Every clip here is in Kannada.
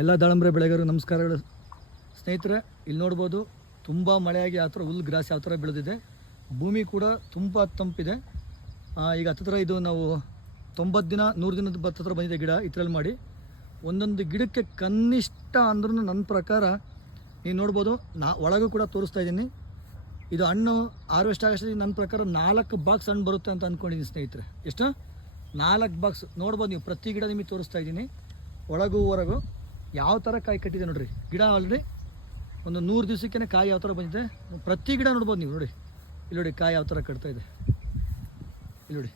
ಎಲ್ಲ ದಾಳಂಬ್ರೆ ಬೆಳೆಗಾರರು ನಮಸ್ಕಾರಗಳು ಸ್ನೇಹಿತರೆ. ಇಲ್ಲಿ ನೋಡ್ಬೋದು ತುಂಬ ಮಳೆಯಾಗಿ ಆ ಥರ ಹುಲ್ಲು ಗ್ರಾಸ್ ಯಾವ ಥರ ಬೆಳೆದಿದೆ. ಭೂಮಿ ಕೂಡ ತುಂಬ ತಂಪಿದೆ. ಈಗ ಹತ್ತಿರ ಇದು ನಾವು 90 ದಿನ 100 ದಿನದ ಹತ್ತಿರ ಬಂದಿದೆ ಗಿಡ ಇದ್ರಲ್ಲಿ ಮಾಡಿ. ಒಂದೊಂದು ಗಿಡಕ್ಕೆ ಕನಿಷ್ಠ ಅಂದ್ರೂ ನನ್ನ ಪ್ರಕಾರ ನೀವು ನೋಡ್ಬೋದು. ಒಳಗೂ ಕೂಡ ತೋರಿಸ್ತಾ ಇದ್ದೀನಿ. ಇದು ಹಣ್ಣು ಹಾರ್ವೆಸ್ಟ್ ಆಗೋಷ್ಟಿಗೆ ನನ್ನ ಪ್ರಕಾರ 4 ಬಾಕ್ಸ್ ಹಣ್ಣು ಬರುತ್ತೆ ಅಂತ ಅಂದ್ಕೊಂಡಿದ್ದೀನಿ ಸ್ನೇಹಿತರೆ. ಎಷ್ಟು? 4 ಬಾಕ್ಸ್ ನೋಡ್ಬೋದು ನೀವು. ಪ್ರತಿ ಗಿಡ ನಿಮಗೆ ತೋರಿಸ್ತಾ ಇದ್ದೀನಿ, ಒಳಗೂ ಹೊರಗು ಯಾವ ಥರ ಕಾಯಿ ಕಟ್ಟಿದೆ ನೋಡ್ರಿ. ಗಿಡ ಆಲ್ರೆಡಿ ಒಂದು 100 ದಿವಸಕ್ಕೇ ಕಾಯಿ ಯಾವ ಥರ ಬಂದಿದೆ. ಪ್ರತಿ ಗಿಡ ನೋಡ್ಬೋದು ನೀವು. ನೋಡಿ ಇಲ್ಲಿ ನೋಡಿ ಕಾಯಿ ಯಾವ ಥರ ಕಟ್ತಾ ಇದೆ. ಇಲ್ಲಿ ನೋಡಿ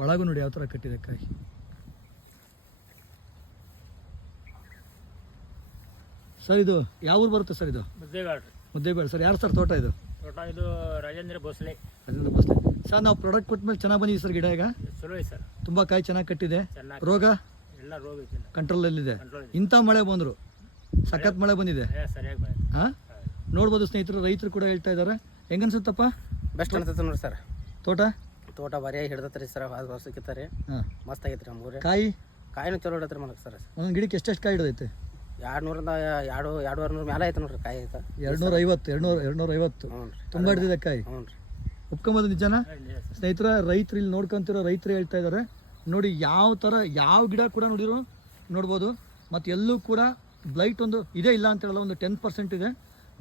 ಒಳಗೂ ನೋಡಿ ಯಾವ ಥರ ಕಟ್ಟಿದೆ ಕಾಯಿ. ಸರ್ ಇದು ಯಾವ ಊರು ಬರುತ್ತೆ ಸರ್? ಇದು ಮುದ್ದೇಬೇಡ ಸರ್. ಯಾರು ಸರ್ ತೋಟ ಇದು? ಇದು ರಾಜೇಂದ್ರ ಭೋಸ್ಲೆ. ಸರ್ ನಾವು ಪ್ರಾಡಕ್ಟ್ ಕೊಟ್ಟ ಮೇಲೆ ಚೆನ್ನಾಗಿ ಬಂದಿದೆ ಸರ್ ಗಿಡ. ಈಗ ಚಲೋ ಸರ್, ತುಂಬ ಕಾಯಿ ಚೆನ್ನಾಗಿ ಕಟ್ಟಿದೆ. ರೋಗ ಎಲ್ಲ ರೋಗ ಕಂಟ್ರೋಲಲ್ಲಿದೆ. ಇಂಥ ಮಳೆ ಬಂದರು ಸಖತ್ ಮಳೆ ಬಂದಿದೆ. ಹಾಂ ನೋಡ್ಬೋದು ಸ್ನೇಹಿತರು, ರೈತರು ಕೂಡ ಹೇಳ್ತಾ ಇದ್ದಾರೆ. ಹೆಂಗನ್ಸುತ್ತಪ್ಪ? ಬೆಸ್ಟ್ ಅನ್ಸುತ್ತೆ ನೋಡಿ ಸರ್. ತೋಟ ಬರಿಯಾಗಿ ಹಿಡ್ದತ್ರಿ ಸರ್. ವರ್ಷಕ್ಕಿತ್ತಾರೆ ಹಾಂ ಮಸ್ತ್ ಆಗೈತ್ರಿ. ನಮ್ಮೂರೇ ಕಾಯಿನೂ ಚಲೋ ಹಿಡತ್ರಿ ಮನಕ್ಕೆ ಸರ್. ಒಂದೊಂದು ಗಿಡಕ್ಕೆ ಎಷ್ಟೆಷ್ಟು ಕಾಯಿ ಹಿಡಿದೈತೆ? 200 ಮೇಲೆ ಆಯ್ತು ನೋಡ್ರಿ ಕಾಯಿ ಆಯ್ತಾ. 250 ತುಂಬ ಹಿಡಿದಿದೆ ಕಾಯಿ. ಹ್ಞೂ ರೀ, ಒಪ್ಕೊಂಬೋದು ನಿಜನಾ ಸ್ನೇಹಿತರ? ರೈತರು ಇಲ್ಲಿ ನೋಡ್ಕೊಂತಿರೋ ರೈತರು ಹೇಳ್ತಾ ಇದ್ದಾರೆ ನೋಡಿ ಯಾವ ಥರ ಯಾವ ಗಿಡ ಕೂಡ ನೋಡ್ಬೋದು. ಮತ್ತು ಎಲ್ಲೂ ಕೂಡ ಬ್ಲೈಟ್ ಒಂದು ಇದೆ ಇಲ್ಲ ಅಂತ ಹೇಳಲ್ಲ, ಒಂದು 10% ಇದೆ.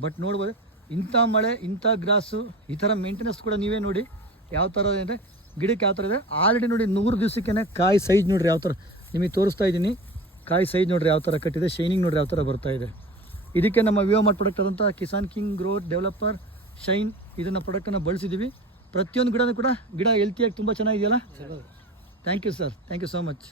ಬಟ್ ನೋಡ್ಬೋದು ಇಂಥ ಮಳೆ ಇಂಥ ಗ್ರಾಸು ಈ ಥರ ಮೇಂಟೆನೆನ್ಸ್ ಕೂಡ ನೀವೇ ನೋಡಿ ಯಾವ ಥರ ಇದೆ. ಗಿಡಕ್ಕೆ ಯಾವ ಥರ ಇದೆ ಆಲ್ರೆಡಿ ನೋಡಿ. 100 ದಿವಸಕ್ಕೇ ಕಾಯಿ ಸೈಜ್ ನೋಡ್ರಿ ಯಾವ ಥರ ನಿಮಗೆ ತೋರಿಸ್ತಾ ಇದ್ದೀನಿ. ಕಾಯಿ ಸೈಜ್ ನೋಡ್ರಿ ಯಾವ ಥರ ಕಟ್ಟಿದೆ. ಶೈನಿಂಗ್ ನೋಡ್ರಿ ಯಾವ ಥರ ಬರ್ತಾ ಇದೆ. ಇದಕ್ಕೆ ನಮ್ಮ ವಿವೋ ಪ್ರಾಡಕ್ಟ್ ಆದಂಥ Kisan king growth developer shine ಇದನ್ನು ಪ್ರಾಡಕ್ಟನ್ನು ಬಳಸಿದ್ದೀವಿ. ಪ್ರತಿಯೊಂದು ಗಿಡನೂ ಕೂಡ ಗಿಡ ಹೆಲ್ತಿಯಾಗಿ ತುಂಬ ಚೆನ್ನಾಗಿದೆಯಲ್ಲ. Thank you sir, thank you so much.